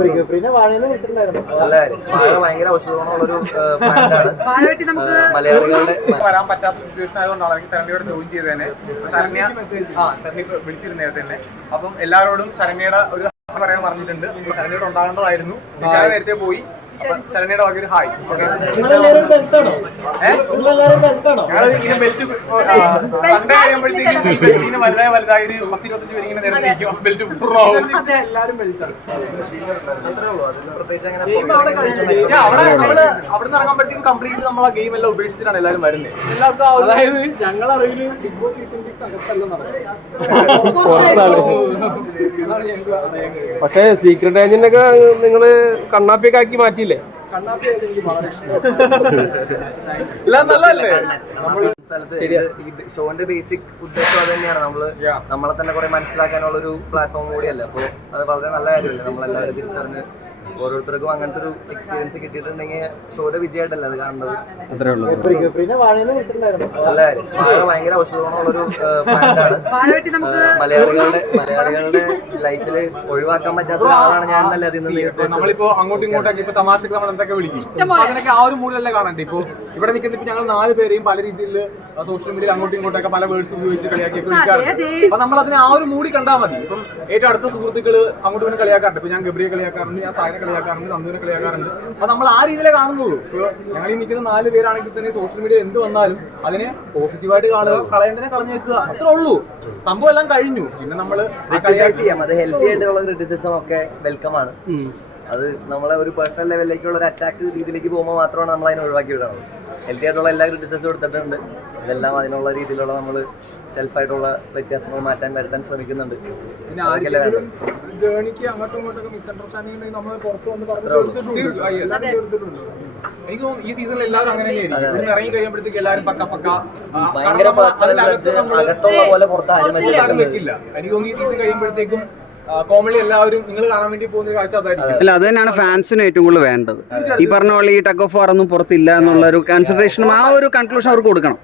നല്ല വാഴ ഭയങ്കര ഔഷധമുള്ളൊരു പ്ലാന്റാണ്. മലയാളികളുടെ വരാൻ പറ്റാത്ത സിറ്റുവേഷൻ ആയതുകൊണ്ടാണ് എനിക്ക് ശരണ്യയോട് ജോയിൻ ചെയ്തതന്നെ. ശരണ്യ വിളിച്ചിരുന്നു നേരത്തെ തന്നെ. അപ്പം എല്ലാവരോടും ശരണ്യയുടെ ഒരു പറയാൻ പറഞ്ഞിട്ടുണ്ട്. ശരണ്യയോട് ഉണ്ടാകേണ്ടതായിരുന്നു. നേരത്തെ പോയി. ശരണ്യയുടെ വക ഒരു ഹായ്. കണ്ടു കഴിയുമ്പോഴത്തേക്കും വലുതായി ഒരു 10-25 പേര് ഇങ്ങനെ നേരത്തെ ബെൽറ്റ് അവിടെ നമ്മള് അവിടെ നിന്ന് ഇറങ്ങുമ്പോഴത്തേക്കും കംപ്ലീറ്റ് നമ്മൾ ആ ഗെയിം എല്ലാം ഉപേക്ഷിച്ചിട്ടാണ് എല്ലാവരും വരുന്നത്. എല്ലാവർക്കും അതായത് ഞങ്ങൾ അറിയില്ല ബിഗ് ബോസ് സീസൺ 6 അകത്തല്ല നടക്കുന്നത്. പക്ഷേ സീക്രട്ട് ഏജന്റൊക്കെ നിങ്ങള് കണ്ണാപ്പിയൊക്കെ ആക്കി മാറ്റിയില്ലേ? ഷോന്റെ ബേസിക് ഉദ്ദേശം അത് തന്നെയാണ്. നമ്മളെ തന്നെ കുറെ മനസ്സിലാക്കാനുള്ള ഒരു പ്ലാറ്റ്ഫോം കൂടിയല്ല. അപ്പോൾ അത് വളരെ നല്ല കാര്യമല്ലേ. നമ്മളെല്ലാവരും തിരിച്ചറിഞ്ഞ് ഓരോരുത്തർക്കും അങ്ങനത്തെ ഒരു എക്സ്പീരിയൻസ് കിട്ടിയിട്ടുണ്ടെങ്കിൽ ഷോയുടെ വിജയമായിട്ടല്ല അത് കാണുന്നത്. നല്ല കാര്യം. വാഴ ഭയങ്കര ഔഷധമുള്ളൊരു പ്ലാന്റാണ്. മലയാളികളുടെ ലൈഫിൽ ഒഴിവാക്കാൻ പറ്റാത്ത ഒരാളാണ് ഞാൻ. നല്ല നമ്മളിപ്പോ അങ്ങോട്ടും ഇങ്ങോട്ടൊക്കെ ഇപ്പൊ തമാശക്ക് നമ്മൾ എന്തൊക്കെ വിളിക്കും അതിനൊക്കെ ആ ഒരു മൂഡിലല്ലേ കാണണ്ടേ. ഇപ്പൊ ഇവിടെ നിൽക്കുന്ന ഇപ്പൊ ഞങ്ങൾ 4 പേരെയും പല രീതിയിൽ സോഷ്യൽ മീഡിയയിൽ അങ്ങോട്ടും ഇങ്ങോട്ടൊക്കെ പല വേർഡ്സ് ഉപയോഗിച്ച് കളിയാക്കിയൊക്കെ വിളിക്കാറുണ്ട്. അപ്പൊ നമ്മൾ അതിനെ ആ ഒരു മൂടി കണ്ടാൽ മതി. ഇപ്പം ഏറ്റവും അടുത്ത സുഹൃത്തുക്കള് അങ്ങോട്ടും ഇങ്ങനെ കളിയാക്കാറുണ്ട്. ഇപ്പൊ ഞാൻ ഗബ്രിയെ കളിയാക്കാറുണ്ട്, ഞാൻ സായനെ കളിയാക്കാറുണ്ട്, നന്ദുവിനെ കളിയാക്കാറുണ്ട്. അപ്പൊ നമ്മൾ ആ രീതിയിലേ കാണുന്നുള്ളൂ. ഇപ്പൊ ഞങ്ങൾ ഈ നിൽക്കുന്ന 4 പേരാണെങ്കിൽ തന്നെ സോഷ്യൽ മീഡിയ എന്ത് വന്നാലും അതിനെ പോസിറ്റീവായിട്ട് കാണുക, കളയുന്നതിനെ കളഞ്ഞേക്കുക, അത്രേ ഉള്ളൂ. സംഭവം എല്ലാം കഴിഞ്ഞു. പിന്നെ നമ്മള് ചെയ്യാം. അത് ഹെൽത്തി ആയിട്ടുള്ള ക്രിറ്റിസിസം ഒക്കെ വെൽക്കം ആണ്. അത് നമ്മളെ ഒരു പേഴ്സണൽ ലെവലിലേക്കുള്ള ഒരു അറ്റാക്ക് രീതിയിലേക്ക് പോകുമ്പോൾ മാത്രമാണ് നമ്മൾ അതിനെ ഒഴിവാക്കി വിടുന്നത്. ഹെൽത്തി ആയിട്ടുള്ള എല്ലാ ക്രിറ്റിസിസും എടുത്തിട്ടുണ്ട്. ഇതെല്ലാം അതിനുള്ള രീതിയിലുള്ള നമ്മൾ സെൽഫായിട്ടുള്ള വ്യത്യാസങ്ങൾ വരുത്താൻ ശ്രമിക്കുന്നുണ്ട്. പിന്നെ ജേണിക്ക് അങ്ങോട്ടും ഇങ്ങോട്ടൊക്കെ മിസ്അണ്ടർസ്റ്റാൻഡിംഗ് നമ്മൾ പുറത്ത് വന്ന് എനിക്ക് തോന്നുന്നു ഈ സീസണിൽ എല്ലാവരും അങ്ങനെ തന്നെയായിരിക്കും. ഇറങ്ങി കഴിയുമ്പോഴത്തേക്ക് എല്ലാവരും പക്ക വെക്കില്ല. എനിക്ക് തോന്നുന്നു ഈ സീസൺ കഴിയുമ്പോഴത്തേക്കും കോമഡി എല്ലാവരും നിങ്ങൾ കാണാൻ വേണ്ടി പോകുന്ന കാഴ്ച അതായിരിക്കും. അല്ല, അത് തന്നെയാണ് ഫാൻസിന് ഏറ്റവും കൂടുതൽ വേണ്ടത്. ഈ പറഞ്ഞ പോലെ ഈ ടഗ് ഓഫ് വാർ ഒന്നും പുറത്തില്ല എന്നുള്ള ഒരു കൺസിഡറേഷനും ആ ഒരു കൺക്ലൂഷൻ അവർക്ക് കൊടുക്കണം.